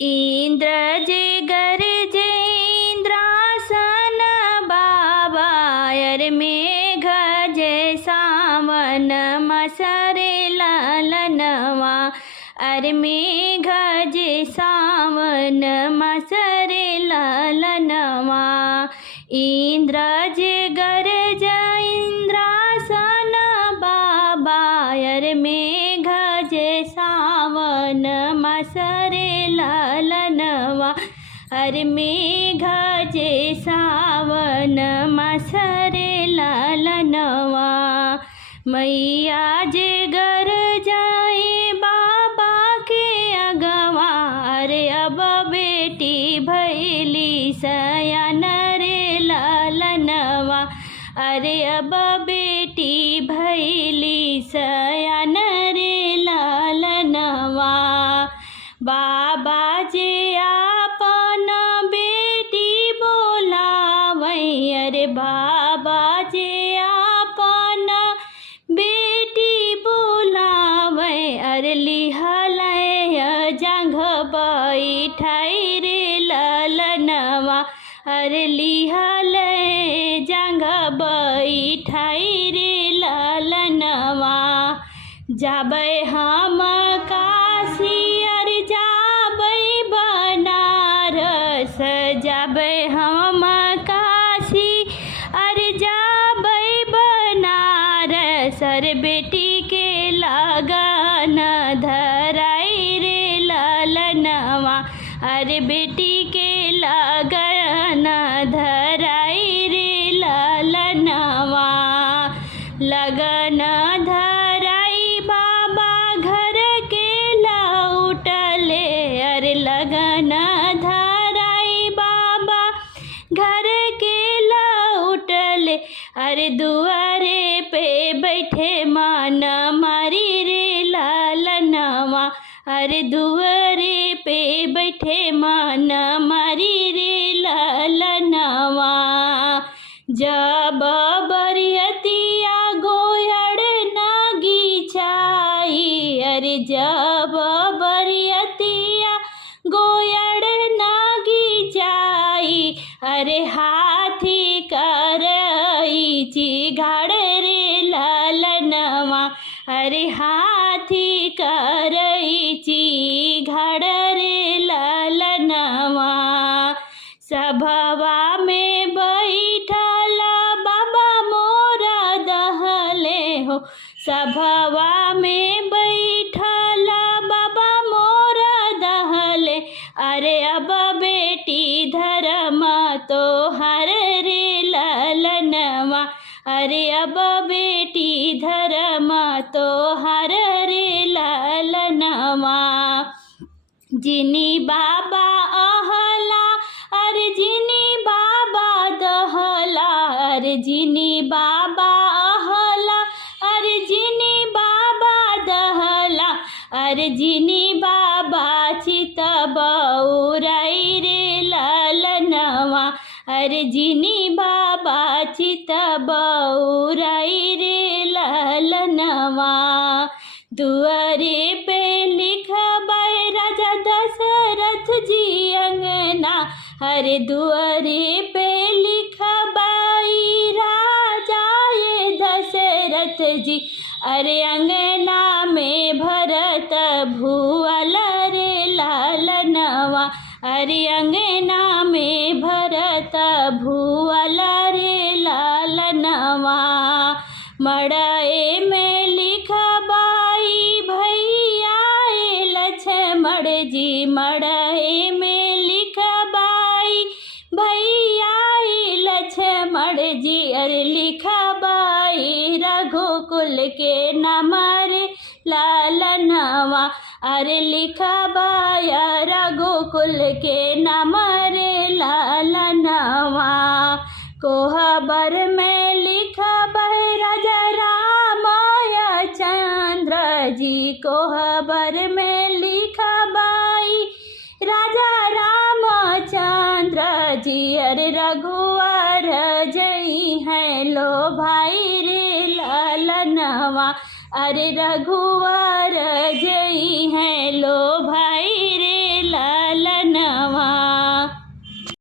इंद्र जे गरजे इंद्रासन बाबा, अर मेघ जे सावन मसरे लालनवा, अर मेघ जे सावन मसरे लालनवा। इंद्र जे गरज इंद्रासन बाबा, अर मेघ जे सावन मसरे लालनवा, अर मेघ जे सावन मसरे लालनवा। मैया जे गरजाए बाबा के अगवा, अरे अब बेटी भैली सयान रे लालनवा, अरे अब बेटी भैली सयान रे लालनवा। बाबा जे आपन बेटी बोलावै, अरे बाबा जे आपन बेटी बोलावै, अरे लिहलय जांघ बैठाई रे लालनवा, अरे लिहलय जांघ बैठाई रे लालनवा। जाबै हम काशी, अरे जाबै बनारस, जाबै हम काशी, अरे जाबै बनारस, अरे बेटी के लगन धराई रे लालनवा, अरे बेटी के लगन धराई रे लालनवा। लगन धराई बाबा घर के लौटले, अरे लगन धराई बाबा घर के लौटले, अरे दुआरे पे बैठे मान मारी रे लालनवा, अरे दुआरे पे बैठे मान मारी रे लालनवा। जब बरियतिया गोयड़ नागी छाई, अरे जब बरियतिया गोयड़ नागी छाई, अरे हाथी करई चिघाड़ रे लालनवा, अरे हाथी करई चिघाड़ रे लालनवा। सभवा में बैठल बाबा मोरा दहले हो, सभवा में बैठल बाबा मोरा दहले, अरे अब बेटी धर्म तो हर रे लालनवा, अरे अब बेटी धर्म तो हर रे लालनवा। जिनी बाबा अहला, अरे जिनी बाबा दहला, अरे जिनी बाबा अहला, अरे जिनी बाबा दहला, अरे जिनी बाबा चित बउराई रे लालनवा, अरे जिनी बाबा चित बउराई रे लालनवा। दुआरे पे लिखबै राजा दशरथ जी अंगना, अरे दुआरे पे लिखबै राजा ये दशरथ जी, अरे अंगना में भरत भुअल रे लालनवा, अरे अंगना में भरत भुअल रे लालनवा। मड़ए में लिखबाई भैया लक्ष्मण जी, मड़ए में लिखबाई भैया लक्ष्मण जी, अरे लिखबाई रघुकुल के नाम रे लालनवा, अरे लिखबाई रघुकुल के नाम रे लालनवा। कोहबर में लिखबै राजा रामाय चंद्र जी, कोहबर में लिखबै राजा रामचंद्र जी, अरे रघुवर जई है लो भाई रे लालनवा, अरे रघुवर